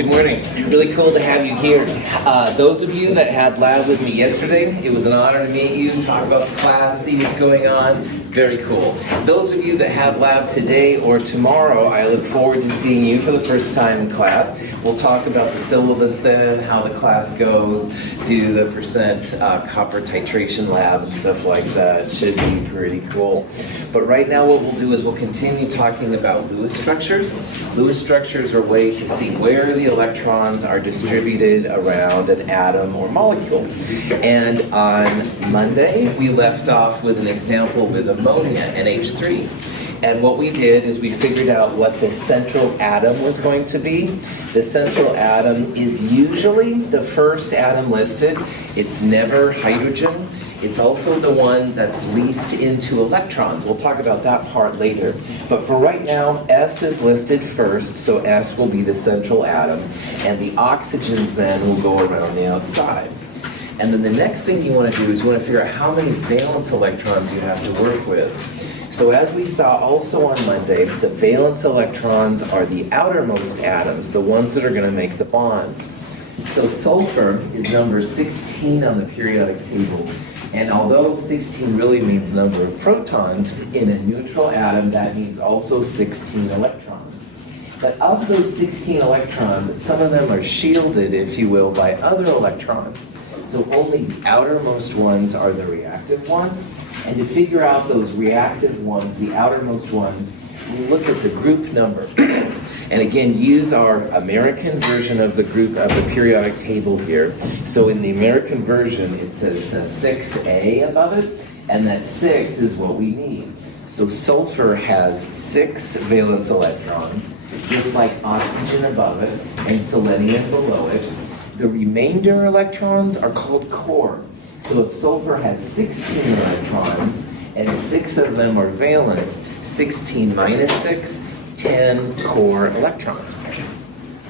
Good morning. Really cool to have you here. Those of you that had lab with me yesterday, it was an honor to meet you, talk about the class, see what's going on. Very cool. Those of you that have lab today or tomorrow, I look forward to seeing you for the first time in class. We'll talk about the syllabus then, how the class goes, do the percent copper titration lab and stuff like that. Should be pretty cool. But right now what we'll do is we'll continue talking about Lewis structures. Lewis structures are a way to see where the electrons are distributed around an atom or molecule. And on Monday, we left off with an example with ammonia, NH3. And what we did is we figured out what the central atom was going to be. The central atom is usually the first atom listed. It's never hydrogen. It's also the one that's least into electrons. We'll talk about that part later. But for right now, S is listed first, so S will be the central atom. And the oxygens then will go around the outside. And then the next thing you want to do is you want to figure out how many valence electrons you have to work with. So as we saw also on Monday, the valence electrons are the outermost atoms, the ones that are going to make the bonds. So sulfur is number 16 on the periodic table. And although 16 really means number of protons, in a neutral atom that means also 16 electrons. But of those 16 electrons, some of them are shielded, if you will, by other electrons. So only the outermost ones are the reactive ones. And to figure out those reactive ones, the outermost ones, we look at the group number. And again, use our American version of the group of the periodic table here. So in the American version, it says 6A above it, and that 6 is what we need. So sulfur has 6 valence electrons, just like oxygen above it and selenium below it. The remainder electrons are called core. So if sulfur has 16 electrons, and 6 of them are valence, 16 minus 6, 10 core electrons.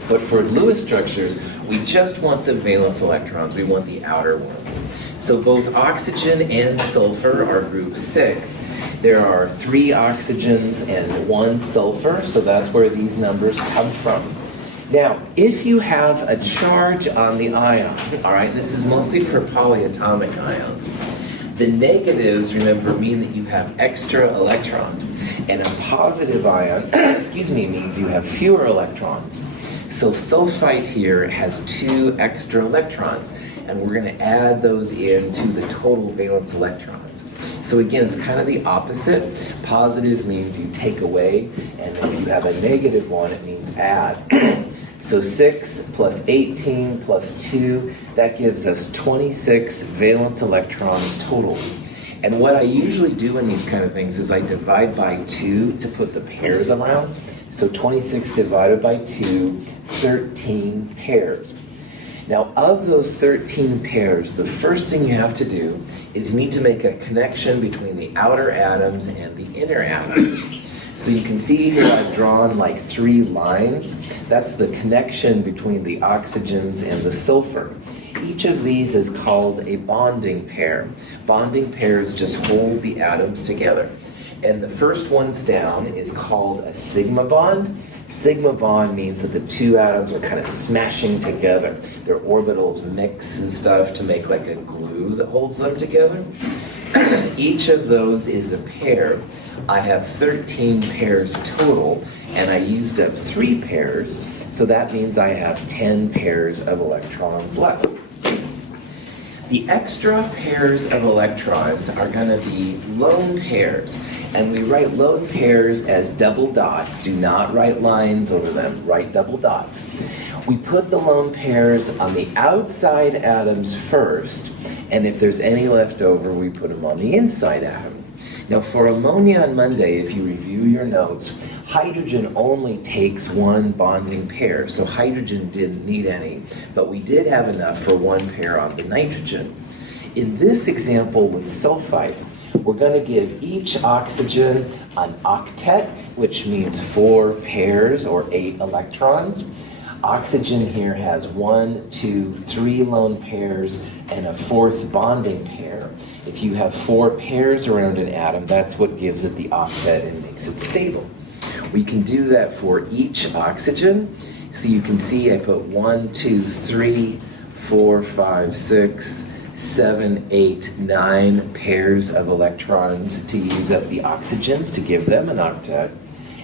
But for Lewis structures, we just want the valence electrons. We want the outer ones. So both oxygen and sulfur are group 6. There are 3 oxygens and 1 sulfur, so that's where these numbers come from. Now, if you have a charge on the ion, all right, this is mostly for polyatomic ions. The negatives, remember, mean that you have extra electrons. And a positive ion, means you have fewer electrons. So sulfite here has 2 extra electrons, and we're going to add those into the total valence electrons. So again, it's kind of the opposite. Positive means you take away, and if you have a negative one, it means add. So 6 plus 18 plus 2, that gives us 26 valence electrons total. And what I usually do in these kind of things is I divide by 2 to put the pairs around. So 26 divided by 2, 13 pairs. Now of those 13 pairs, the first thing you have to do is you need to make a connection between the outer atoms and the inner atoms. So you can see here I've drawn like 3 lines. That's the connection between the oxygens and the sulfur. Each of these is called a bonding pair. Bonding pairs just hold the atoms together. And the first one's down is called a sigma bond. Sigma bond means that the 2 atoms are kind of smashing together. Their orbitals mix and stuff to make like a glue that holds them together. Each of those is a pair. I have 13 pairs total, and I used up 3 pairs, so that means I have 10 pairs of electrons left. The extra pairs of electrons are going to be lone pairs, and we write lone pairs as double dots. Do not write lines over them, write double dots. We put the lone pairs on the outside atoms first, and if there's any left over, we put them on the inside atom. Now for ammonia on Monday, if you review your notes, hydrogen only takes 1 bonding pair, so hydrogen didn't need any, but we did have enough for 1 pair on the nitrogen. In this example with sulfite, we're going to give each oxygen an octet, which means 4 pairs or 8 electrons. Oxygen here has 1, 2, 3 lone pairs and a 4th bonding pair. If you have 4 pairs around an atom, that's what gives it the octet and makes it stable. We can do that for each oxygen. So you can see I put 1, 2, 3, 4, 5, 6, 7, 8, 9 pairs of electrons to use up the oxygens to give them an octet.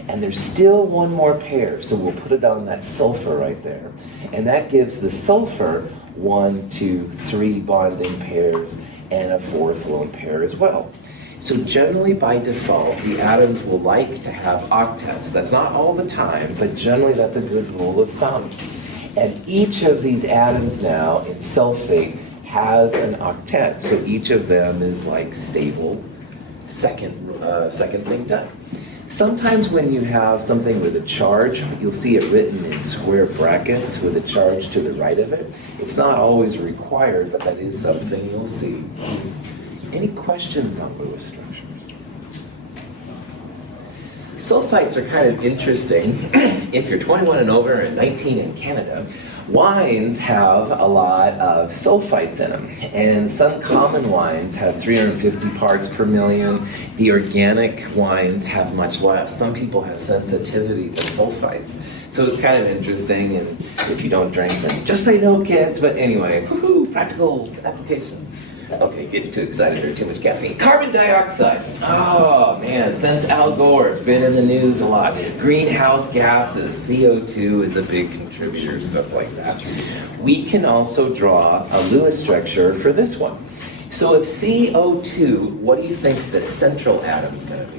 And there's still one more pair, so we'll put it on that sulfur right there. And that gives the sulfur 1, 2, 3 bonding pairs and a 4th lone pair as well. So generally by default, the atoms will like to have octets. That's not all the time, but generally that's a good rule of thumb. And each of these atoms now in sulfate has an octet. So each of them is like stable, second linked up. Sometimes when you have something with a charge, you'll see it written in square brackets with a charge to the right of it. It's not always required, but that is something you'll see. Any questions on Lewis structures? Sulfites are kind of interesting. If you're 21 and over and 19 in Canada, wines have a lot of sulfites in them, and some common wines have 350 parts per million. The organic wines have much less. Some people have sensitivity to sulfites. So it's kind of interesting, and if you don't drink, then just say no, kids. But anyway, woohoo, practical application. Okay, getting too excited or too much caffeine. Carbon dioxide. Oh man, since Al Gore, it's been in the news a lot. Greenhouse gases, CO2 is a big contributor, stuff like that. We can also draw a Lewis structure for this one. So if CO2, what do you think the central atom's going to be?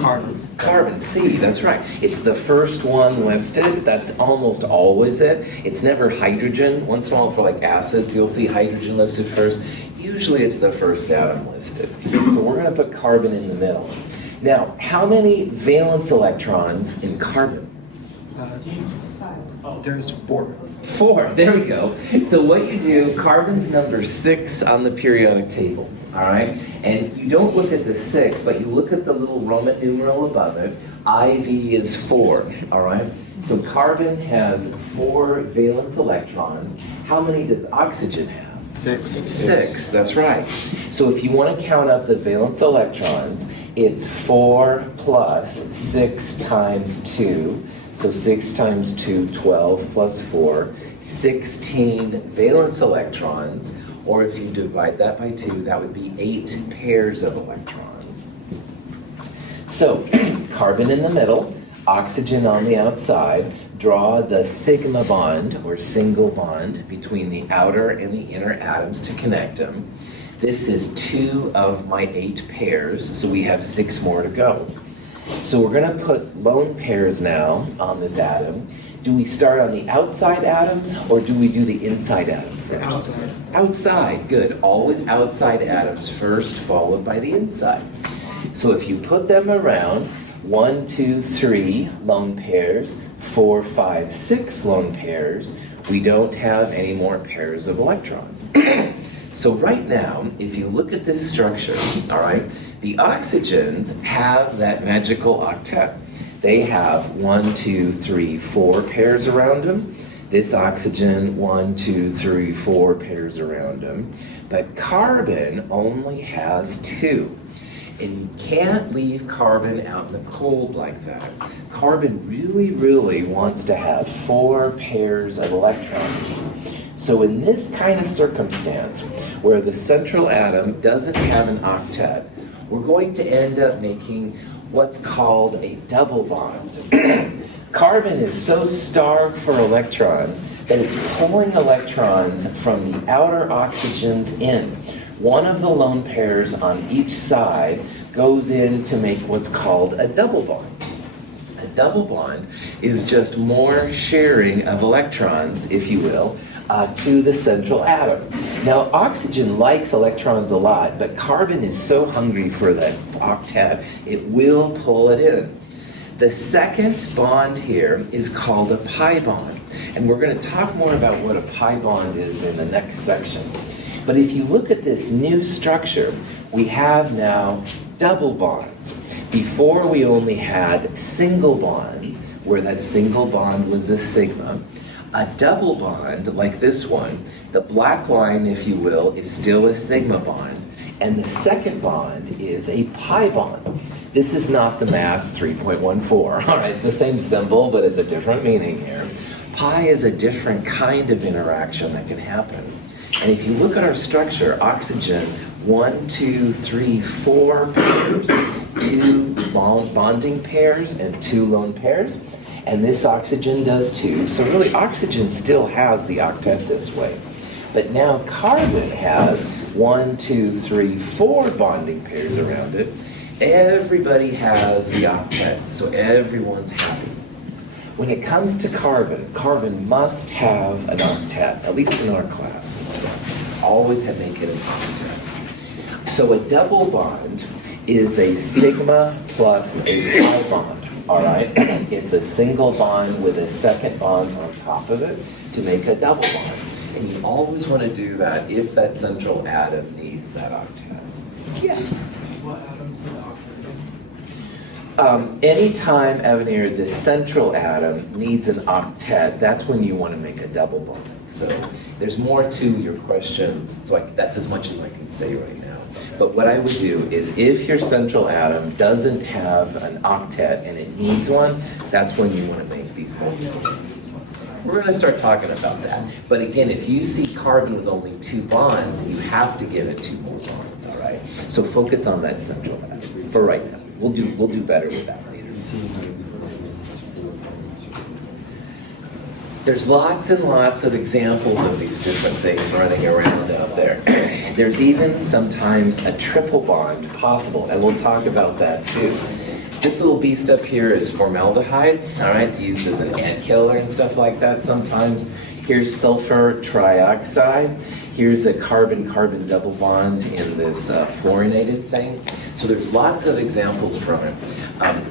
Carbon. Carbon, C, that's right. It's the first one listed. That's almost always it. It's never hydrogen. Once in a while for like acids, you'll see hydrogen listed first. Usually it's the first atom listed. So we're going to put carbon in the middle. Now, how many valence electrons in carbon? There's 4. 4, there we go. So what you do, carbon's number 6 on the periodic table, all right? And you don't look at the 6, but you look at the little Roman numeral above it. IV is 4, all right? So carbon has 4 valence electrons. How many does oxygen have? 6. 6, that's right. So if you want to count up the valence electrons, it's 4 plus 6 times 2. So 6 times 2, 12 plus 4, 16 valence electrons, or if you divide that by 2, that would be 8 pairs of electrons. So carbon in the middle, oxygen on the outside. Draw the sigma bond, or single bond, between the outer and the inner atoms to connect them. This is 2 of my 8 pairs, so we have 6 more to go. So we're going to put lone pairs now on this atom. Do we start on the outside atoms, or do we do the inside atom first? Outside. Outside, good. Always outside atoms first, followed by the inside. So if you put them around, 1, 2, 3 lone pairs, 4, 5, 6 lone pairs, we don't have any more pairs of electrons. So right now, if you look at this structure, all right, the oxygens have that magical octet. They have 1, 2, 3, 4 pairs around them. This oxygen, 1, 2, 3, 4 pairs around them. But carbon only has 2. And you can't leave carbon out in the cold like that. Carbon really, really wants to have 4 pairs of electrons. So in this kind of circumstance, where the central atom doesn't have an octet, we're going to end up making what's called a double bond. Carbon is so starved for electrons that it's pulling electrons from the outer oxygens in. One of the lone pairs on each side goes in to make what's called a double bond. A double bond is just more sharing of electrons, if you will, to the central atom. Now, oxygen likes electrons a lot, but carbon is so hungry for that octet, it will pull it in. The second bond here is called a pi bond, and we're going to talk more about what a pi bond is in the next section. But if you look at this new structure, we have now double bonds. Before we only had single bonds, where that single bond was a sigma. A double bond, like this one, the black line, if you will, is still a sigma bond. And the second bond is a pi bond. This is not the math 3.14. All right, it's the same symbol, but it's a different meaning here. Pi is a different kind of interaction that can happen. And if you look at our structure, oxygen, 1, 2, 3, 4 pairs, 2 bonding pairs, and 2 lone pairs. And this oxygen does too. So really, oxygen still has the octet this way. But now carbon has 1, 2, 3, 4 bonding pairs around it. Everybody has the octet, so everyone's happy. When it comes to carbon, carbon must have an octet, at least in our class and stuff. Always have make it an octet. So a double bond is a sigma plus a pi bond. All right, it's a single bond with a second bond on top of it to make a double bond. And you always want to do that if that central atom needs that octet. Yeah. What atoms need octet? Anytime, Avenir, the central atom needs an octet, that's when you want to make a double bond. So there's more to your question, so that's as much as I can say right now. But what I would do is if your central atom doesn't have an octet and it needs one, that's when you want to make these bonds. We're going to start talking about that. But again, if you see carbon with only 2 bonds, you have to give it 2 more bonds, all right? So focus on that central atom for right now. We'll do better with that later. There's lots and lots of examples of these different things running around out there. There's even sometimes a triple bond possible, and we'll talk about that too. This little beast up here is formaldehyde, all right? It's used as an ant killer and stuff like that sometimes. Here's sulfur trioxide. Here's a carbon-carbon double bond in this fluorinated thing. So there's lots of examples from it.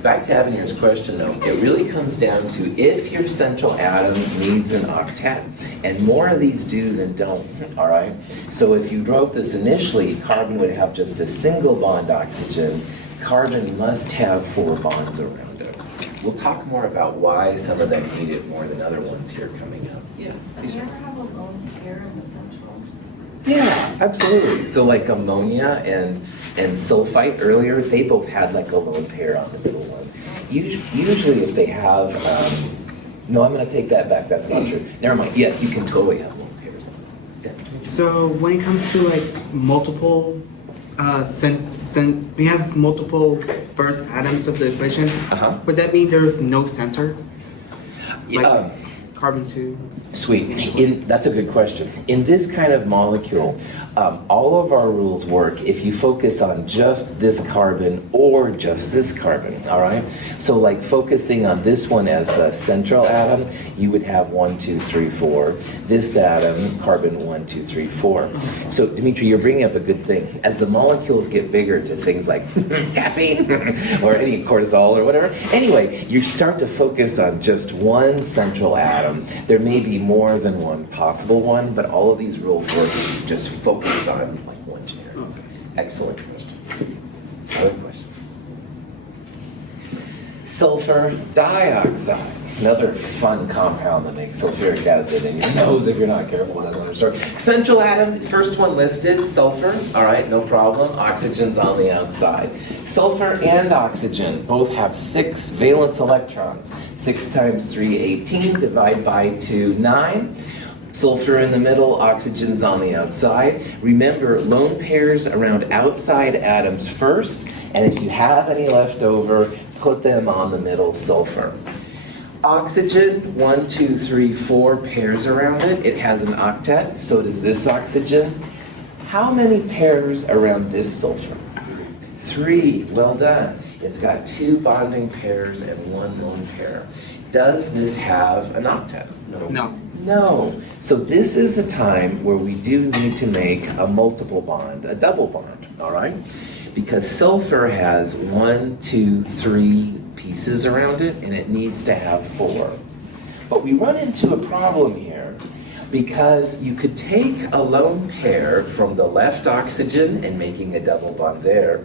Back to Avenir's question though, it really comes down to if your central atom needs an octet, and more of these do than don't, all right? So if you wrote this initially, carbon would have just a single bond oxygen. Carbon must have 4 bonds around it. We'll talk more about why some of them need it more than other ones here coming up. Yeah. Do you ever have a lone pair in the central? Yeah, absolutely. So like ammonia and sulfite earlier, they both had like a lone pair on the middle one. Usually if they have, no, I'm going to take that back. That's not true. Never mind. Yes, you can totally have lone pairs on it. So when it comes to like multiple, we have multiple first atoms of the equation. Would that mean there's no center? Like carbon 2? Sweet. That's a good question. In this kind of molecule, all of our rules work if you focus on just this carbon or just this carbon, all right? So like focusing on this one as the central atom, you would have 1, 2, 3, 4. This atom, carbon 1, 2, 3, 4. So Dimitri, you're bringing up a good thing. As the molecules get bigger to things like caffeine or any cortisol or whatever, anyway, you start to focus on just one central atom. There may be more than one possible one, but all of these rules work if you just focus on like one generic. Okay. Excellent question. Other question. Sulfur dioxide, another fun compound that makes sulfuric acid in your nose if you're not careful with another story. Central atom, first one listed, sulfur, all right, no problem. Oxygen's on the outside. Sulfur and oxygen both have 6 valence electrons. 6 times 3, 18, divide by 2, 9. Sulfur in the middle, oxygen's on the outside. Remember, lone pairs around outside atoms first, and if you have any left over, put them on the middle sulfur. Oxygen, 1, 2, 3, 4 pairs around it. It has an octet, so does this oxygen. How many pairs around this sulfur? 3, well done. It's got 2 bonding pairs and 1 lone pair. Does this have an octet? No. No. So this is a time where we do need to make a multiple bond, a double bond, all right? Because sulfur has 1, 2, 3 pieces around it, and it needs to have 4. But we run into a problem here, because you could take a lone pair from the left oxygen and making a double bond there,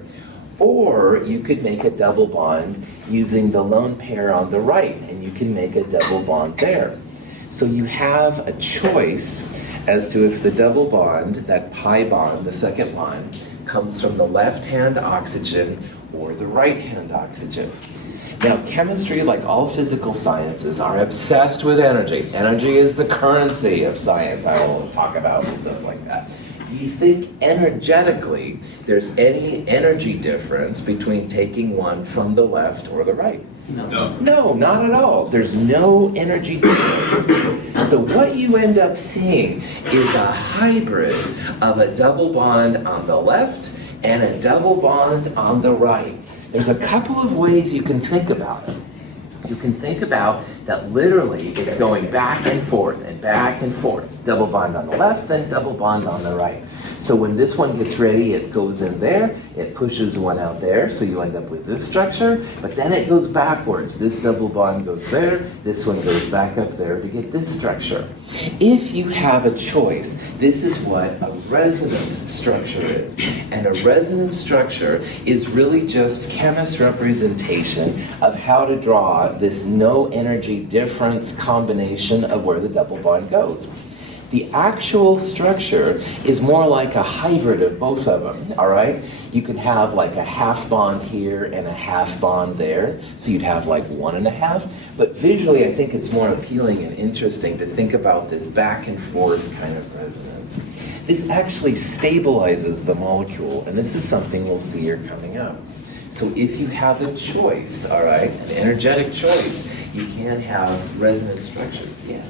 or you could make a double bond using the lone pair on the right, and you can make a double bond there. So you have a choice as to if the double bond, that pi bond, the second bond, comes from the left-hand oxygen or the right-hand oxygen. Now, chemistry, like all physical sciences, are obsessed with energy. Energy is the currency of science, I will talk about and stuff like that. Do you think energetically there's any energy difference between taking one from the left or the right? No. No, not at all. There's no energy difference. So what you end up seeing is a hybrid of a double bond on the left and a double bond on the right. There's a couple of ways you can think about it. You can think about that literally it's going back and forth and back and forth. Double bond on the left and double bond on the right. So when this one gets ready, it goes in there, it pushes one out there, so you end up with this structure, but then it goes backwards. This double bond goes there, this one goes back up there to get this structure. If you have a choice, this is what a resonance structure is. And a resonance structure is really just chemist's representation of how to draw this no energy difference combination of where the double bond goes. The actual structure is more like a hybrid of both of them, all right? You could have like a half bond here and a half bond there, so you'd have like 1.5. But visually, I think it's more appealing and interesting to think about this back and forth kind of resonance. This actually stabilizes the molecule, and this is something we'll see here coming up. So if you have a choice, all right, an energetic choice, you can have resonance structures, yeah.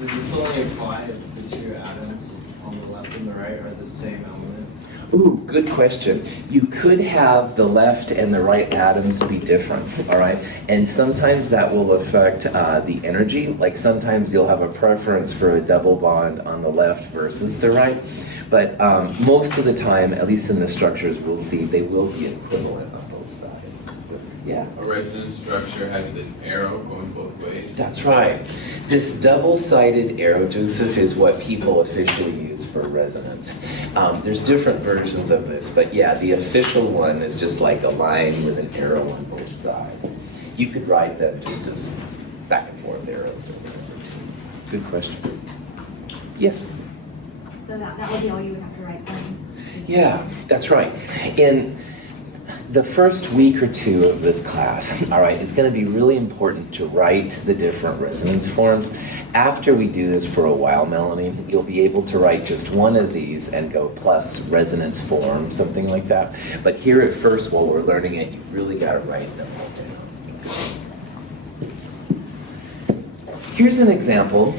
Does this only apply if the two atoms on the left and the right are the same element? Ooh, good question. You could have the left and the right atoms be different, all right? And sometimes that will affect the energy. Like sometimes you'll have a preference for a double bond on the left versus the right. But most of the time, at least in the structures we'll see, they will be equivalent on both sides. Yeah. A resonance structure has an arrow going both ways. That's right. This double-sided arrow, Joseph, is what people officially use for resonance. There's different versions of this, but yeah, the official one is just like a line with an arrow on both sides. You could write them just as back and forth arrows. Good question. Yes? So that would be all you would have to write down? Yeah, that's right. In the first week or two of this class, all right, it's going to be really important to write the different resonance forms. After we do this for a while, Melanie, you'll be able to write just one of these and go plus resonance form, something like that. But here at first, while we're learning it, you've really got to write them all down. Here's an example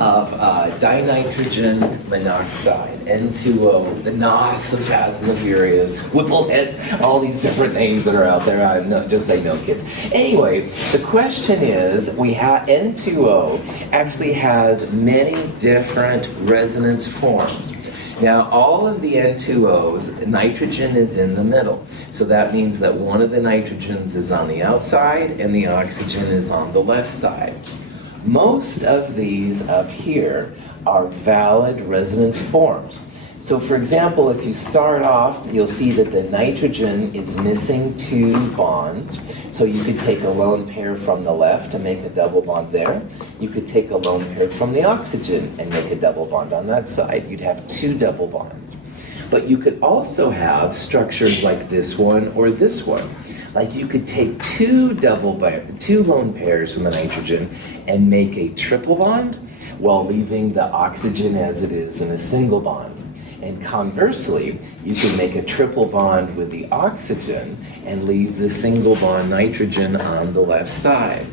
of dinitrogen monoxide, N2O, the NOS of Fast and the Furious, Whippleheads, all these different names that are out there. Just say no, kids. Anyway, the question is, we have N2O actually has many different resonance forms. Now, all of the N2Os, nitrogen is in the middle. So that means that one of the nitrogens is on the outside and the oxygen is on the left side. Most of these up here are valid resonance forms. So for example, if you start off, you'll see that the nitrogen is missing 2 bonds. So you could take a lone pair from the left and make a double bond there. You could take a lone pair from the oxygen and make a double bond on that side. You'd have 2 double bonds. But you could also have structures like this one or this one. Like you could take 2 lone pairs from the nitrogen and make a triple bond while leaving the oxygen as it is in a single bond. And conversely, you can make a triple bond with the oxygen and leave the single bond nitrogen on the left side.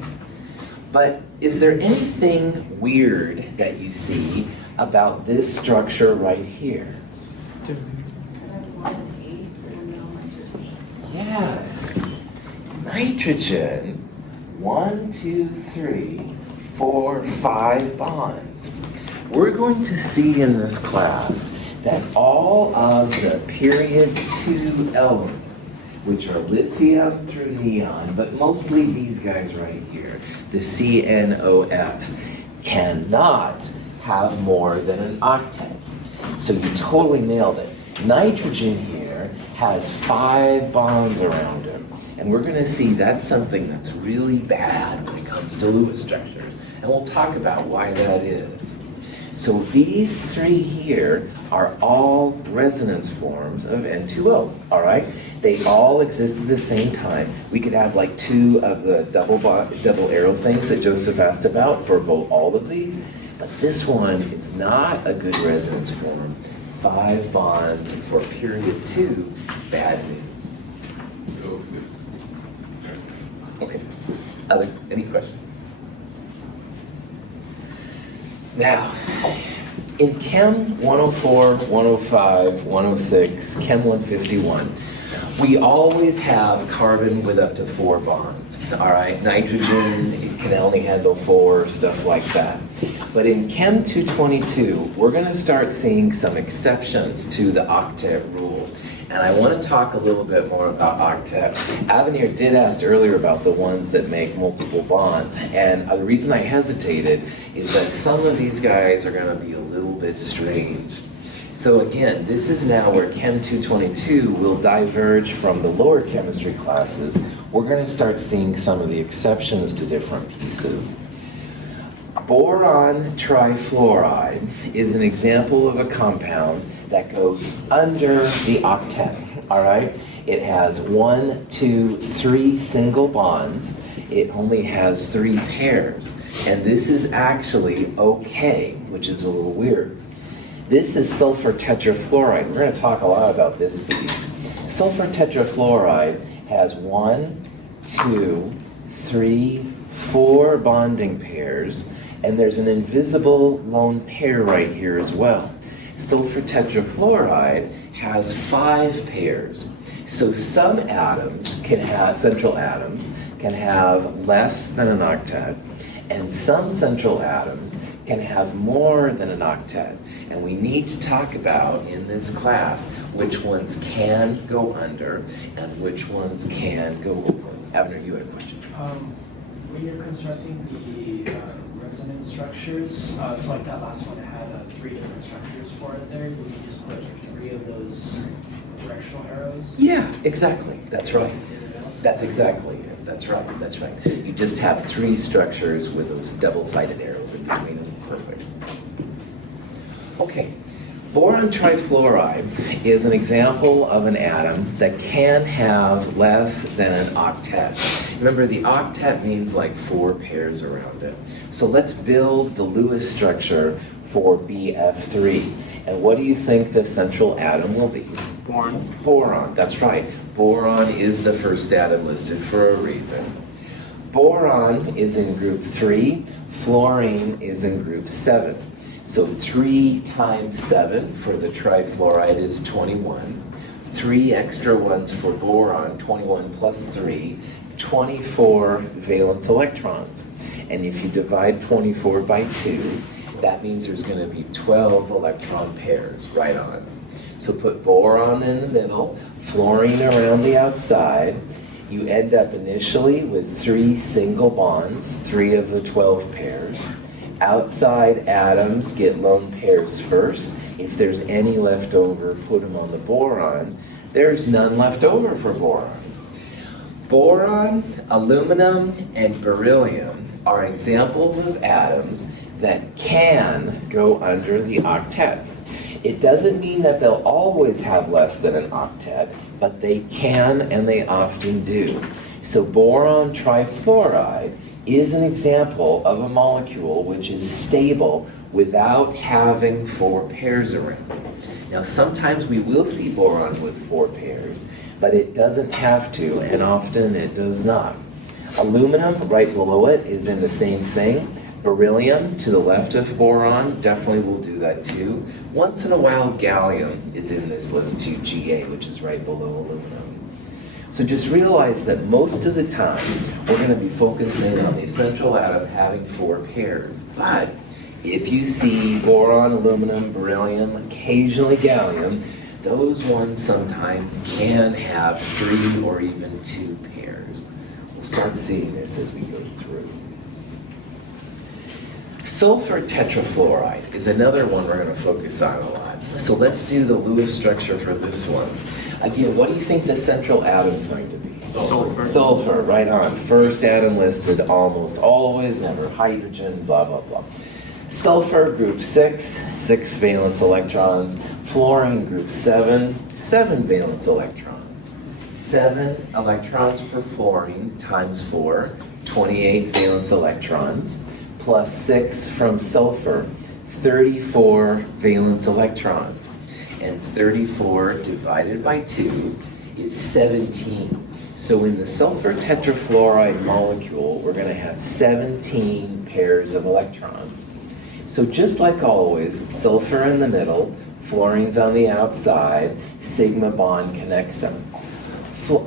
But is there anything weird that you see about this structure right here? Yes. Nitrogen, 1, 2, 3, 4, 5 bonds. We're going to see in this class that all of the period 2 elements, which are lithium through neon, but mostly these guys right here, the CNOFs, cannot have more than an octet. So you totally nailed it. Nitrogen here has 5 bonds around it. And we're going to see that's something that's really bad when it comes to Lewis structures. And we'll talk about why that is. So these three here are all resonance forms of N2O, all right? They all exist at the same time. We could have like two of the double arrow things that Joseph asked about for all of these, but this one is not a good resonance form. 5 bonds for period 2, bad news. So, Okay. Any questions? Now, in Chem 104, 105, 106, Chem 151, we always have carbon with up to 4 bonds. All right, nitrogen, it can only handle 4, stuff like that. But in Chem 222, we're going to start seeing some exceptions to the octet rule. And I want to talk a little bit more about octet. Avenir did ask earlier about the ones that make multiple bonds. And the reason I hesitated is that some of these guys are going to be a little bit strange. So again, this is now where Chem 222 will diverge from the lower chemistry classes. We're going to start seeing some of the exceptions to different pieces. Boron trifluoride is an example of a compound that goes under the octet, all right? It has 1, 2, 3 single bonds. It only has 3 pairs. And this is actually okay, which is a little weird. This is sulfur tetrafluoride. We're going to talk a lot about this beast. Sulfur tetrafluoride has 1, 2, 3, 4 bonding pairs, and there's an invisible lone pair right here as well. Sulfur tetrafluoride has 5 pairs. So some atoms can have, central atoms, can have less than an octet, and some central atoms can have more than an octet. And we need to talk about in this class which ones can go under and which ones can go over. Abner, you had a question. When you're constructing the resonance structures, so like that last one, it had 3 different structures for it there. Would you just put 3 of those directional arrows? Yeah, exactly. That's right. That's exactly it. That's right. That's right. You just have 3 structures with those double-sided arrows in between them. Perfect. Okay. Boron trifluoride is an example of an atom that can have less than an octet. Remember, the octet means like 4 pairs around it. So let's build the Lewis structure for BF3. And what do you think the central atom will be? Boron. Boron, that's right. Boron is the first atom listed for a reason. Boron is in group 3, fluorine is in group 7. So 3 times 7 for the trifluoride is 21. 3 extra ones for boron, 21 plus 3, 24 valence electrons. And if you divide 24 by 2, that means there's going to be 12 electron pairs, right on. So put boron in the middle, fluorine around the outside. You end up initially with 3 single bonds, 3 of the 12 pairs. Outside atoms get lone pairs first. If there's any left over, put them on the boron. There's none left over for boron. Boron, aluminum, and beryllium are examples of atoms that can go under the octet. It doesn't mean that they'll always have less than an octet, but they can and they often do. So boron trifluoride is an example of a molecule which is stable without having 4 pairs around it. Now sometimes we will see boron with 4 pairs, but it doesn't have to, and often it does not. Aluminum, right below it, is in the same thing. Beryllium, to the left of boron, definitely will do that too. Once in a while, gallium is in this list too, Ga, which is right below aluminum. So just realize that most of the time, we're going to be focusing on the central atom having 4 pairs. But if you see boron, aluminum, beryllium, occasionally gallium, those ones sometimes can have 3 or even 2 pairs. We'll start seeing this as we go through. Sulfur tetrafluoride is another one we're going to focus on a lot. So let's do the Lewis structure for this one. Again, what do you think the central atom is going to be? Sulfur. Sulfur, right on. First atom listed almost always, never hydrogen, blah, blah, blah. Sulfur, group 6, 6 valence electrons. Fluorine, group 7, 7 valence electrons. 7 electrons for fluorine times 4, 28 valence electrons, plus 6 from sulfur, 34 valence electrons. And 34 divided by 2 is 17. So in the sulfur tetrafluoride molecule, we're going to have 17 pairs of electrons. So just like always, sulfur in the middle, fluorine's on the outside, sigma bond connects them.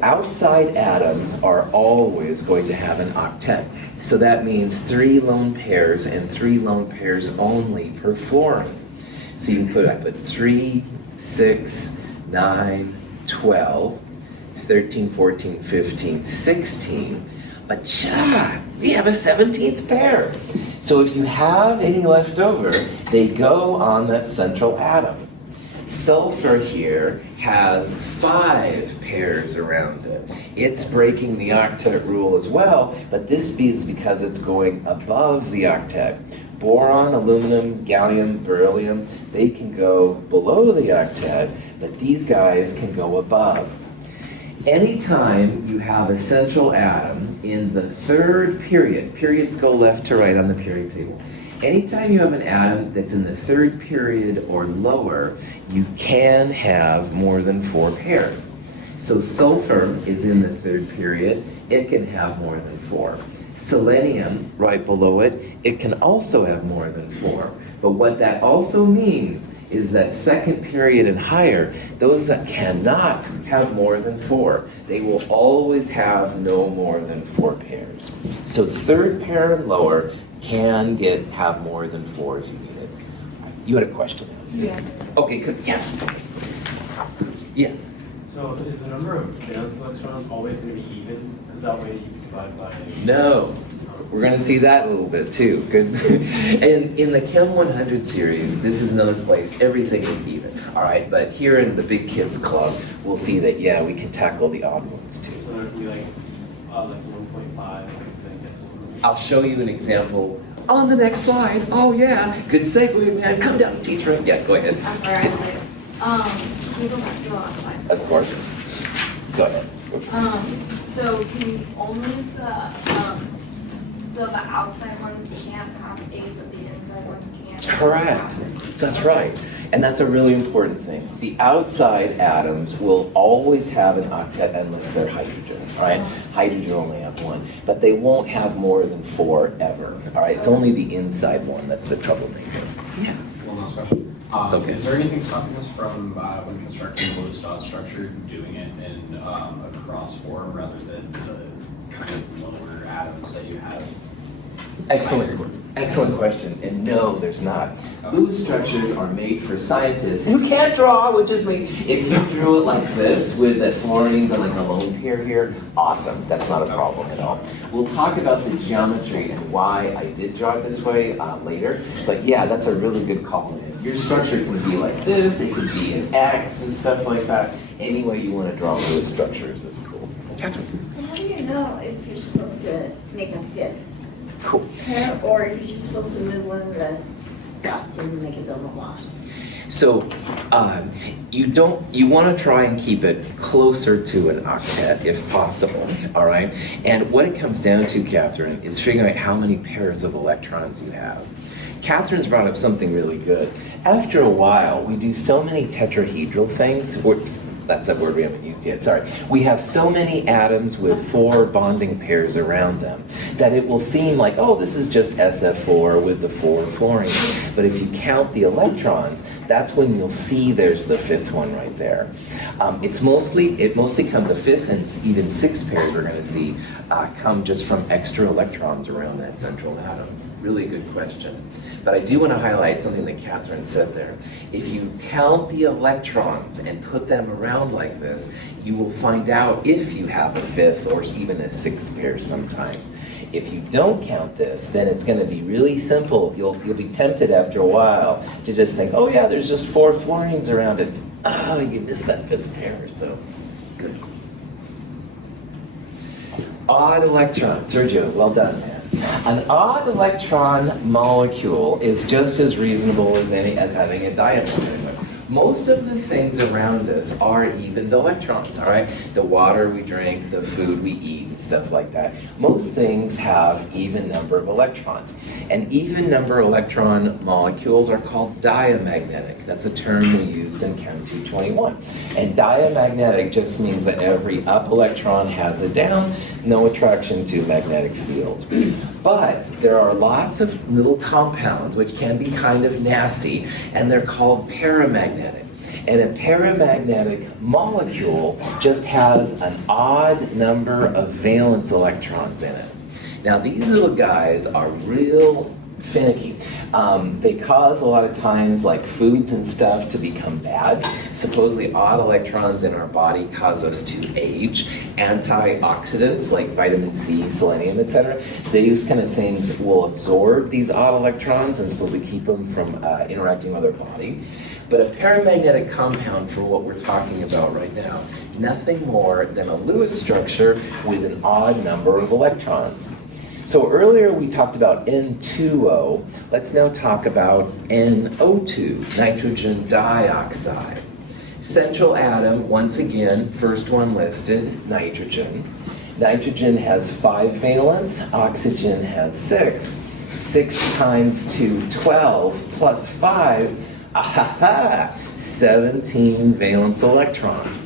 Outside atoms are always going to have an octet. So that means 3 lone pairs and 3 lone pairs only per fluorine. So you can I put 3, 6, 9, 12, 13, 14, 15, 16. But we have a 17th pair. So if you have any left over, they go on that central atom. Sulfur here has 5 pairs around it. It's breaking the octet rule as well, but this is because it's going above the octet. Boron, aluminum, gallium, beryllium, they can go below the octet, but these guys can go above. Anytime you have a central atom in the 3rd period, periods go left to right on the period table. Anytime you have an atom that's in the 3rd period or lower, you can have more than 4 pairs. So sulfur is in the 3rd period, it can have more than 4. Selenium, right below it, it can also have more than 4. But what that also means is that 2nd period and higher, those that cannot have more than 4, they will always have no more than 4 pairs. So 3rd pair and lower can have more than 4 if you need it. You had a question? Yeah. Okay, good. Yes. Yes. So is the number of valence electrons always going to be even? Because that way you divide by... No. We're going to see that a little bit too. Good. And in the Chem 100 series, this is another place, everything is even. All right, but here in the Big Kids Club, we'll see that, yeah, we can tackle the odd ones too. So it'd be like 1.5, I guess. I'll show you an example on the next slide. Oh yeah, good segue, man. Come down, teacher. Yeah, go ahead. I'm sorry, I did. Can you go back to the last slide? Of course. Go ahead. So can only so the outside ones can't pass 8, but the inside ones can? Correct. That's right. And that's a really important thing. The outside atoms will always have an octet unless they're hydrogen, all right? Hydrogen only have 1, but they won't have more than 4 ever, all right? It's only the inside one that's the troublemaker. Yeah. One last question. It's okay. Is there anything stopping us from, when constructing a Lewis dot structure, doing it in a cross form rather than the kind of lower atoms that you have? Excellent question. And no, there's not. Lewis structures are made for scientists who can't draw, which is me. If you drew it like this with the fluorines on like a lone pair here, awesome. That's not a problem at all. We'll talk about the geometry and why I did draw it this way later. But yeah, that's a really good compliment. Your structure can be like this. It could be an X and stuff like that. Any way you want to draw Lewis structures is cool. Catherine. So how do you know if you're supposed to make a 5th Cool. pair, or if you're just supposed to move one of the dots and make a double bond? So you want to try and keep it closer to an octet if possible, all right? And what it comes down to, Catherine, is figuring out how many pairs of electrons you have. Catherine's brought up something really good. After a while, we do so many tetrahedral things. Whoops, that's a word we haven't used yet, sorry. We have so many atoms with 4 bonding pairs around them that it will seem like, oh, this is just SF4 with the 4 fluorines. But if you count the electrons, that's when you'll see there's the 5th one right there. It mostly comes, the 5th and even 6th pairs we're going to see come just from extra electrons around that central atom. Really good question. But I do want to highlight something that Catherine said there. If you count the electrons and put them around like this, you will find out if you have a 5th or even a 6th pair sometimes. If you don't count this, then it's going to be really simple. You'll be tempted after a while to just think, oh yeah, there's just 4 fluorines around it. Oh, you missed that 5th pair, so good. Odd electron. Sergio, well done, man. An odd electron molecule is just as reasonable as having a diamond. Most of the things around us are even electrons, all right? The water we drink, the food we eat, and stuff like that. Most things have even number of electrons. And even number electron molecules are called diamagnetic. That's a term we used in Chem 221. And diamagnetic just means that every up electron has a down, no attraction to magnetic fields. But there are lots of little compounds which can be kind of nasty, and they're called paramagnetic. And a paramagnetic molecule just has an odd number of valence electrons in it. Now these little guys are real finicky. They cause a lot of times like foods and stuff to become bad. Supposedly odd electrons in our body cause us to age. Antioxidants like vitamin C, selenium, etc. These kind of things will absorb these odd electrons and supposedly keep them from interacting with our body. But a paramagnetic compound, for what we're talking about right now, nothing more than a Lewis structure with an odd number of electrons. So earlier we talked about N2O. Let's now talk about NO2, nitrogen dioxide. Central atom, once again, first one listed, nitrogen. Nitrogen has 5 valence, oxygen has 6. 6 times 2, 12, plus 5, 17 valence electrons.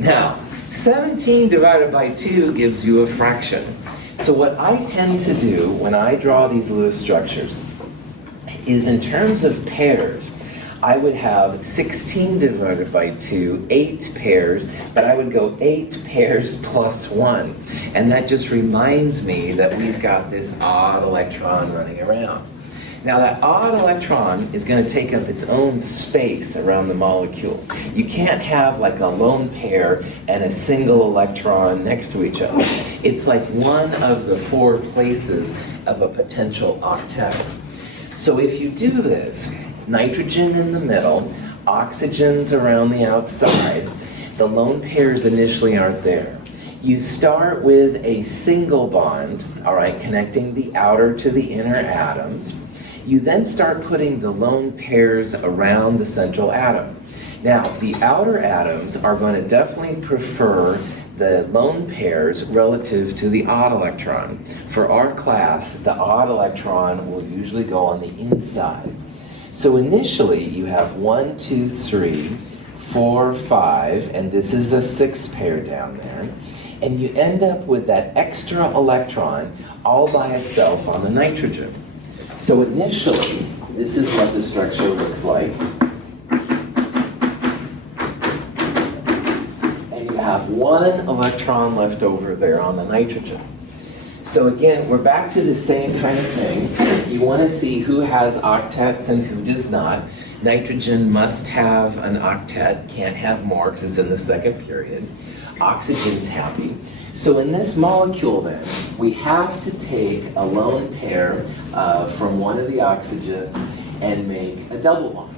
Now, 17 divided by 2 gives you a fraction. So what I tend to do when I draw these Lewis structures is in terms of pairs, I would have 16 divided by 2, 8 pairs, but I would go 8 pairs plus 1. And that just reminds me that we've got this odd electron running around. Now that odd electron is going to take up its own space around the molecule. You can't have like a lone pair and a single electron next to each other. It's like one of the 4 places of a potential octet. So if you do this, nitrogen in the middle, oxygens around the outside, the lone pairs initially aren't there. You start with a single bond, all right, connecting the outer to the inner atoms. You then start putting the lone pairs around the central atom. Now, the outer atoms are going to definitely prefer the lone pairs relative to the odd electron. For our class, the odd electron will usually go on the inside. So initially, you have 1, 2, 3, 4, 5, and this is a 6 pair down there. And you end up with that extra electron all by itself on the nitrogen. So initially, this is what the structure looks like. And you have 1 electron left over there on the nitrogen. So again, we're back to the same kind of thing. You want to see who has octets and who does not. Nitrogen must have an octet, can't have more because it's in the second period. Oxygen's happy. So in this molecule then, we have to take a lone pair from one of the oxygens and make a double bond.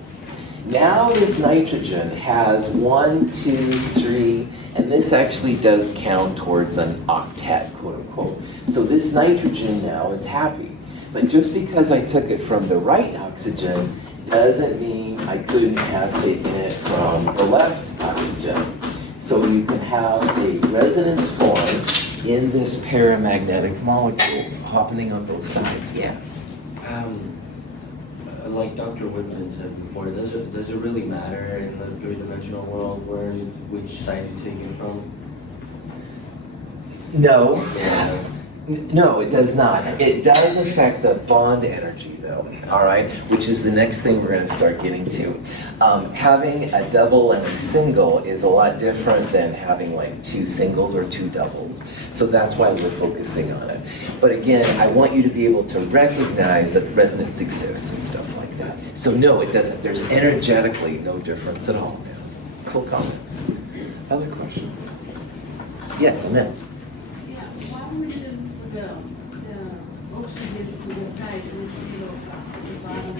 Now this nitrogen has 1, 2, 3, and this actually does count towards an octet, quote unquote. So this nitrogen now is happy. But just because I took it from the right oxygen doesn't mean I couldn't have taken it from the left oxygen. So you can have a resonance form in this paramagnetic molecule happening on both sides. Yeah. Like Dr. Whitman said before, does it really matter in the 3-dimensional world which side you take it from? No. Yeah. No, it does not. It does affect the bond energy, though, all right, which is the next thing we're going to start getting to. Having a double and a single is a lot different than having like 2 singles or 2 doubles. So that's why we're focusing on it. But again, I want you to be able to recognize that resonance exists and stuff like that. So no, it doesn't. There's energetically no difference at all. Cool comment. Other questions? Yes, Amen. Yeah, why would the oxygen to the side instead of the bottom of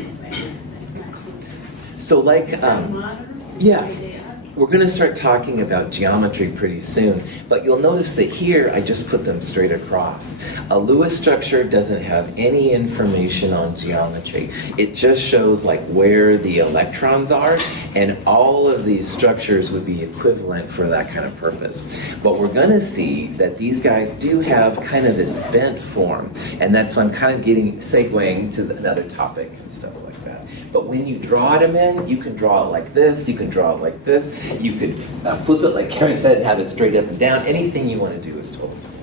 the So like, does matter? yeah. Where they are? We're going to start talking about geometry pretty soon, but you'll notice that here I just put them straight across. A Lewis structure doesn't have any information on geometry. It just shows like where the electrons are, and all of these structures would be equivalent for that kind of purpose. But we're going to see that these guys do have kind of this bent form, and that's why I'm kind of segueing to another topic and stuff like that. But when you draw them in, you can draw it like this, you can draw it like this, you could flip it like Karen said and have it straight up and down. Anything you want to do is totally possible.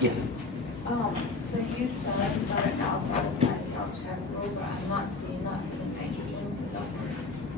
Yes? So you said that outside size octet rule, but I'm not seeing that for the nitrogen because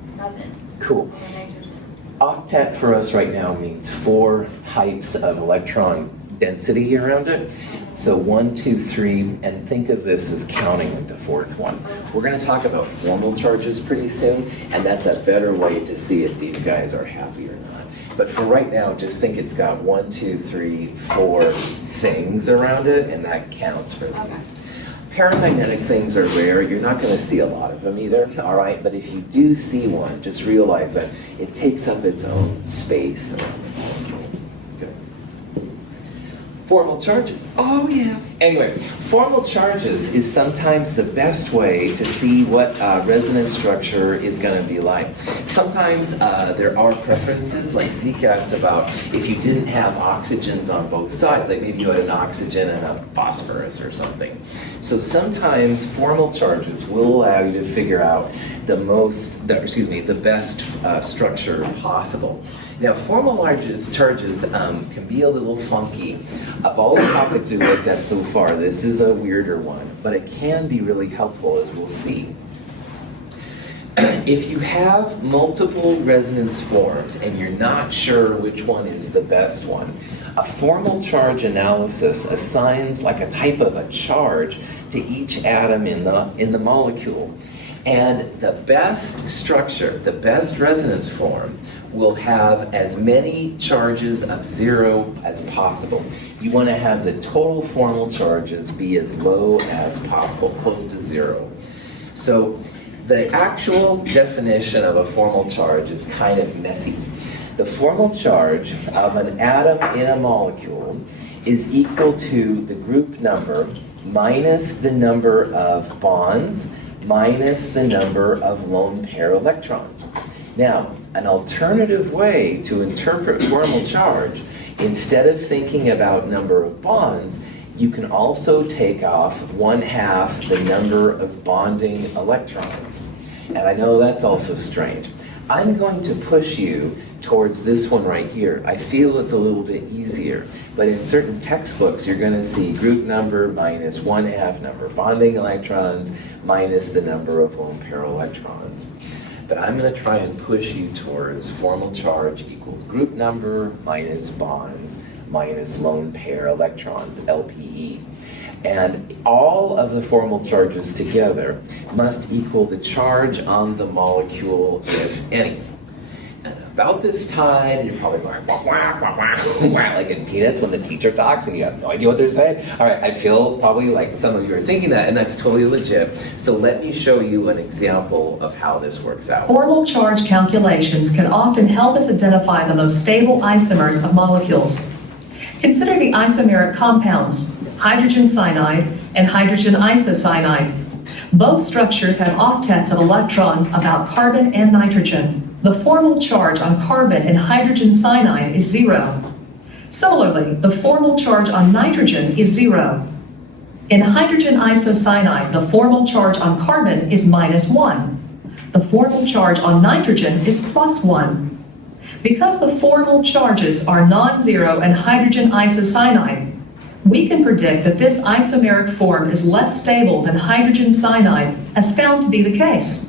that's 7. Cool. For the nitrogen. Octet for us right now means 4 types of electron density around it. So 1, 2, 3, and think of this as counting like the 4th one. We're going to talk about formal charges pretty soon, and that's a better way to see if these guys are happy or not. But for right now, just think it's got 1, 2, 3, 4 things around it, and that counts for these. Paramagnetic things are rare. You're not going to see a lot of them either, all right? But if you do see one, just realize that it takes up its own space around the molecule. Good. Formal charges. Oh, yeah. Anyway, formal charges is sometimes the best way to see what resonance structure is going to be like. Sometimes there are preferences, like Zeke asked about if you didn't have oxygens on both sides, like maybe you had an oxygen and a phosphorus or something. So sometimes formal charges will allow you to figure out the best structure possible. Now, formal charges can be a little funky. Of all the topics we looked at so far, this is a weirder one, but it can be really helpful, as we'll see. If you have multiple resonance forms and you're not sure which one is the best one, a formal charge analysis assigns like a type of a charge to each atom in the molecule. And the best structure, the best resonance form, will have as many charges of 0 as possible. You want to have the total formal charges be as low as possible, close to 0. So the actual definition of a formal charge is kind of messy. The formal charge of an atom in a molecule is equal to the group number minus the number of bonds minus the number of lone pair electrons. Now, an alternative way to interpret formal charge, instead of thinking about number of bonds, you can also take off 1/2 the number of bonding electrons. And I know that's also strange. I'm going to push you towards this one right here. I feel it's a little bit easier, but in certain textbooks you're going to see group number minus 1/2 number of bonding electrons minus the number of lone pair electrons. But I'm going to try and push you towards formal charge equals group number minus bonds minus lone pair electrons, LPE. And all of the formal charges together must equal the charge on the molecule, if any. And about this time, you're probably going, wah, wah, wah, wah, wah, like in Peanuts when the teacher talks and you have no idea what they're saying. All right, I feel probably like some of you are thinking that, and that's totally legit. So let me show you an example of how this works out. Formal charge calculations can often help us identify the most stable isomers of molecules. Consider the isomeric compounds, hydrogen cyanide and hydrogen isocyanide. Both structures have octets of electrons about carbon and nitrogen. The formal charge on carbon and hydrogen cyanide is 0. Similarly, the formal charge on nitrogen is 0. In hydrogen isocyanide, the formal charge on carbon is -1. The formal charge on nitrogen is +1. Because the formal charges are non-zero in hydrogen isocyanide, we can predict that this isomeric form is less stable than hydrogen cyanide, as found to be the case.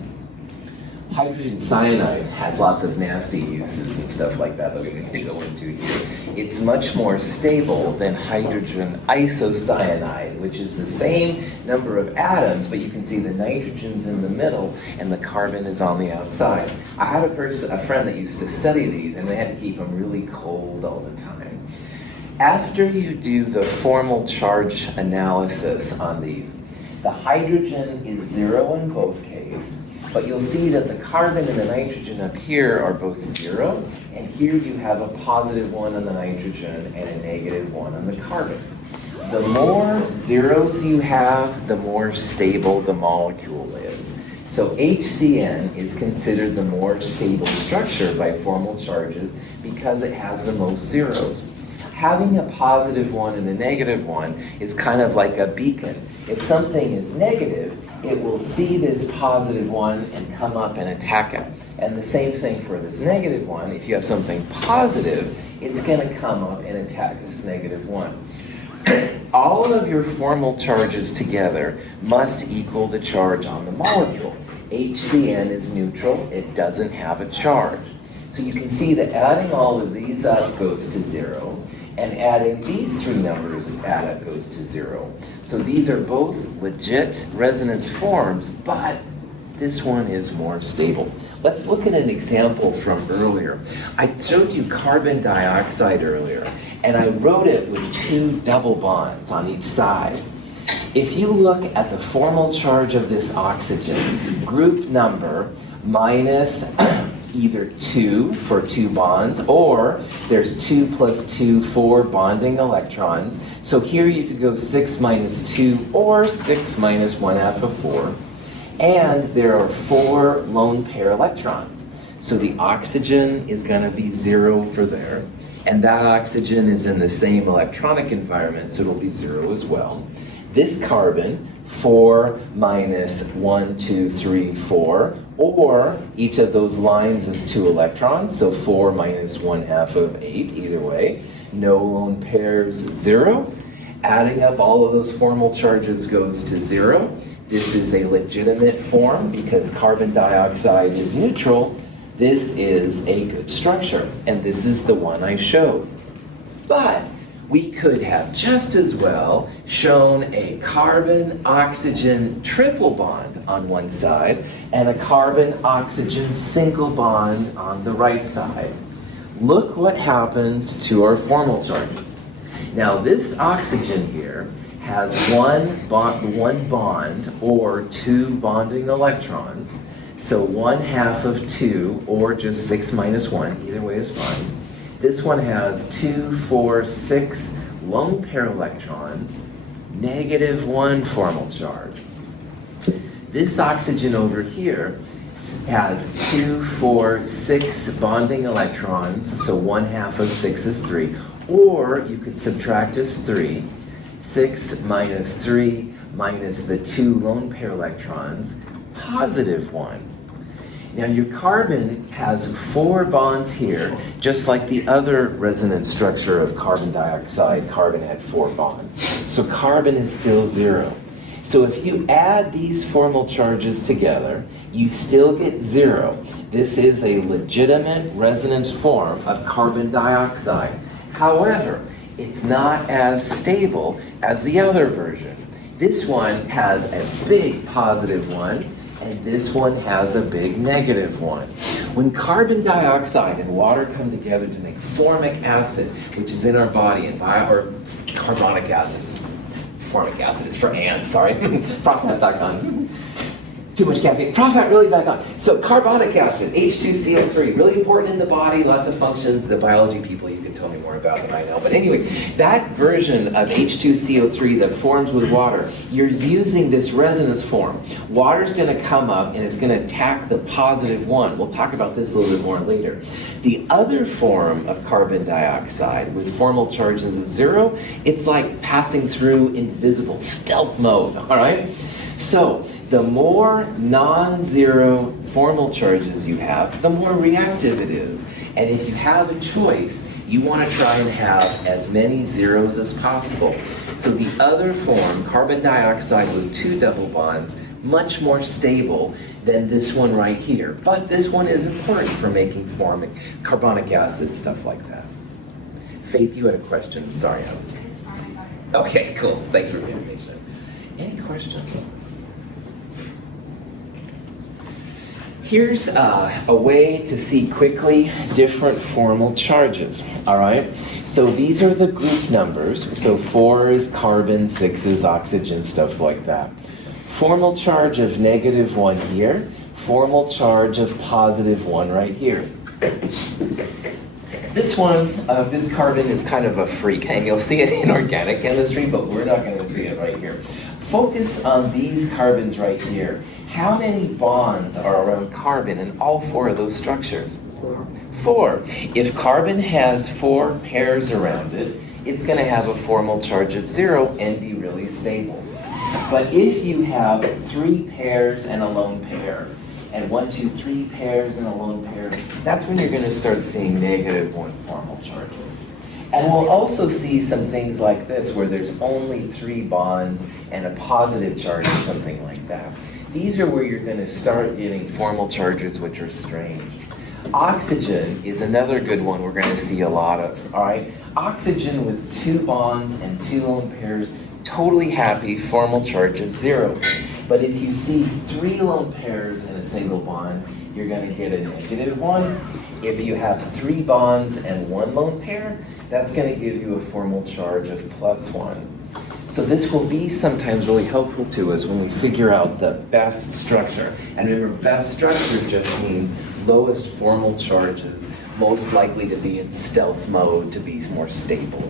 Hydrogen cyanide has lots of nasty uses and stuff like that we're going to go into here. It's much more stable than hydrogen isocyanide, which is the same number of atoms, but you can see the nitrogen's in the middle and the carbon is on the outside. I had a friend that used to study these, and they had to keep them really cold all the time. After you do the formal charge analysis on these, The hydrogen is 0 in both cases, but you'll see that the carbon and the nitrogen up here are both 0, and here you have a positive 1 on the nitrogen and a negative 1 on the carbon. The more zeros you have, the more stable the molecule is. So HCN is considered the more stable structure by formal charges because it has the most zeros. Having a positive 1 and a negative 1 is kind of like a beacon. If something is negative, it will see this positive 1 and come up and attack it. And the same thing for this negative 1. If you have something positive, it's going to come up and attack this negative 1. All of your formal charges together must equal the charge on the molecule. HCN is neutral. It doesn't have a charge. So you can see that adding all of these up goes to 0, and adding these three numbers up goes to 0. So these are both legit resonance forms, but this one is more stable. Let's look at an example from earlier. I showed you carbon dioxide earlier, and I wrote it with 2 double bonds on each side. If you look at the formal charge of this oxygen, group number minus either 2 for 2 bonds, or there's 2 plus 2, 4 bonding electrons. So here you could go 6 minus 2, or 6 minus 1/2 of 4. And there are 4 lone pair electrons. So the oxygen is going to be 0 for there. And that oxygen is in the same electronic environment, so it'll be 0 as well. This carbon, 4 minus 1, 2, 3, 4, or each of those lines is 2 electrons, so 4 minus 1/2 of 8, either way. No lone pairs, 0. Adding up all of those formal charges goes to 0. This is a legitimate form because carbon dioxide is neutral. This is a good structure, and this is the one I showed. But we could have just as well shown a carbon-oxygen triple bond on one side and a carbon-oxygen single bond on the right side. Look what happens to our formal charges. Now this oxygen here has one bond or 2 bonding electrons. So 1/2 of 2, or just 6 minus 1, either way is fine. This one has 2, 4, 6 lone pair electrons, -1 formal charge. This oxygen over here has 2, 4, 6 bonding electrons, so 1/2 of 6 is 3. Or you could subtract as 3, 6 minus 3 minus the 2 lone pair electrons, +1. Now your carbon has 4 bonds here, just like the other resonance structure of carbon dioxide. Carbon had 4 bonds. So carbon is still 0. So if you add these formal charges together, you still get 0. This is a legitimate resonance form of carbon dioxide. However, it's not as stable as the other version. This one has a big +1, and this one has a big -1. When carbon dioxide and water come together to make formic acid, which is in our body, or carbonic acids. Formic acid is for ants, sorry. Profit back on. Too much caffeine. Profit really back on. So carbonic acid, H2CO3, really important in the body, lots of functions. The biology people, you can tell me more about than I know. But anyway, that version of H2CO3 that forms with water, you're using this resonance form. Water's going to come up and it's going to attack the +1. We'll talk about this a little bit more later. The other form of carbon dioxide with formal charges of 0, it's like passing through invisible stealth mode, all right? So the more non-zero formal charges you have, the more reactive it is. And if you have a choice, you want to try and have as many zeros as possible. So the other form, carbon dioxide with 2 double bonds, much more stable than this one right here. But this one is important for making formic carbonic acid, stuff like that. Faith, you had a question. Sorry, I was... Okay, cool. Thanks for being patient. Any questions? Here's a way to see quickly different formal charges, all right? So these are the group numbers. So 4 is carbon, 6 is oxygen, stuff like that. Formal charge of -1 here, formal charge of +1 right here. This one, this carbon is kind of a freak, and you'll see it in organic chemistry, but we're not going to see it right here. Focus on these carbons right here. How many bonds are around carbon in all 4 of those structures? 4. If carbon has 4 pairs around it, it's going to have a formal charge of 0 and be really stable. But if you have 3 pairs and a lone pair, and 1, 2, 3 pairs and a lone pair, that's when you're going to start seeing -1 formal charges. And we'll also see some things like this where there's only 3 bonds and a positive charge or something like that. These are where you're going to start getting formal charges which are strange. Oxygen is another good one we're going to see a lot of, all right? Oxygen with 2 bonds and 2 lone pairs, totally happy, formal charge of 0. But if you see 3 lone pairs and a single bond, you're going to get a -1. If you have 3 bonds and 1 lone pair, that's going to give you a formal charge of +1. So this will be sometimes really helpful to us when we figure out the best structure. And remember, best structure just means lowest formal charges, most likely to be in stealth mode to be more stable.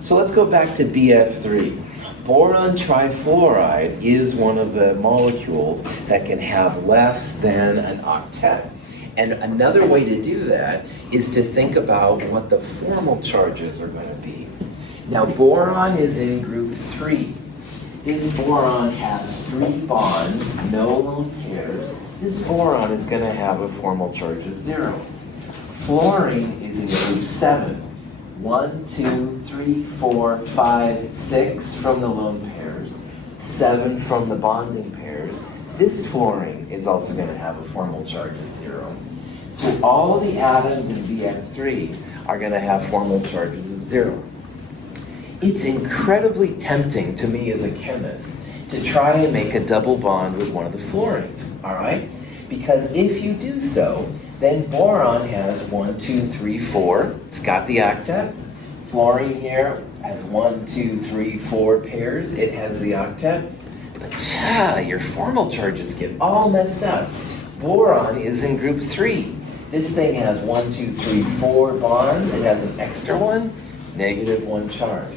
So let's go back to BF3. Boron trifluoride is one of the molecules that can have less than an octet. And another way to do that is to think about what the formal charges are going to be. Now, boron is in group 3. This boron has 3 bonds, no lone pairs. This boron is going to have a formal charge of 0. Fluorine is in group 7. 1, 2, 3, 4, 5, 6 from the lone pairs, 7 from the bonding pairs. This fluorine is also going to have a formal charge of 0. So all the atoms in BF3 are going to have formal charges of 0. It's incredibly tempting to me as a chemist to try and make a double bond with one of the fluorines, all right? Because if you do so, then boron has 1, 2, 3, 4. It's got the octet. Fluorine here has 1, 2, 3, 4 pairs. It has the octet. But your formal charges get all messed up. Boron is in group 3. This thing has 1, 2, 3, 4 bonds. It has an extra one, -1 charge.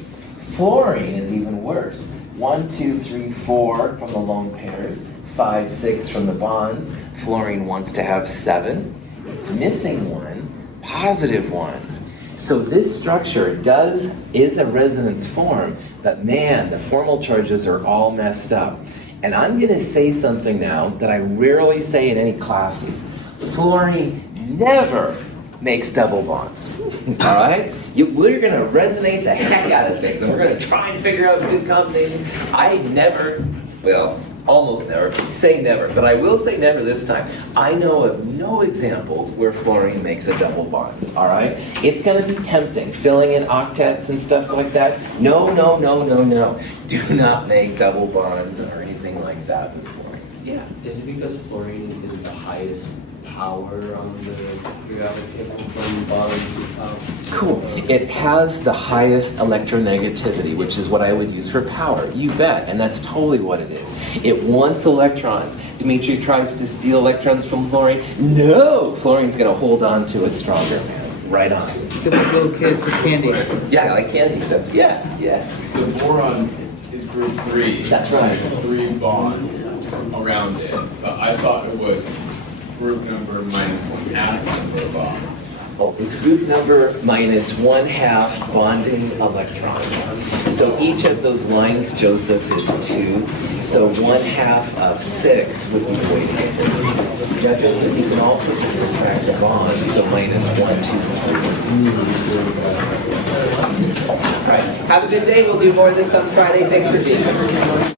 Fluorine is even worse. 1, 2, 3, 4 from the lone pairs, 5, 6 from the bonds. Fluorine wants to have 7. It's missing 1, +1. So this structure is a resonance form, but man, the formal charges are all messed up. And I'm going to say something now that I rarely say in any classes. Fluorine never makes double bonds. All right? We're going to resonate the heck out of this thing, and we're going to try and figure out good combinations. I never, well, almost never, say never, but I will say never this time. I know of no examples where fluorine makes a double bond, all right? It's going to be tempting, filling in octets and stuff like that. No, no, no, no, no. Do not make double bonds or anything like that with fluorine. Yeah. Is it because fluorine is the highest power on the periodic table from bottom to top? Cool. It has the highest electronegativity, which is what I would use for power. You bet. And that's totally what it is. It wants electrons. Dimitri tries to steal electrons from fluorine. No! Fluorine's going to hold on to it stronger, man. Right on. Just like little kids with candy. Yeah, like candy. That's, yeah. The boron is group 3. That's right. There's 3 bonds around it. But I thought it was group number minus 1 atom number of bonds. Oh, it's group number minus 1/2 bonding electrons. So each of those lines, Joseph, is 2. So 1/2 of 6 would be weighted. Yeah, Joseph, you can also just subtract the bond. So minus 1, 2, 3. All right. Have a good day. We'll do more of this on Friday. Thanks for being here.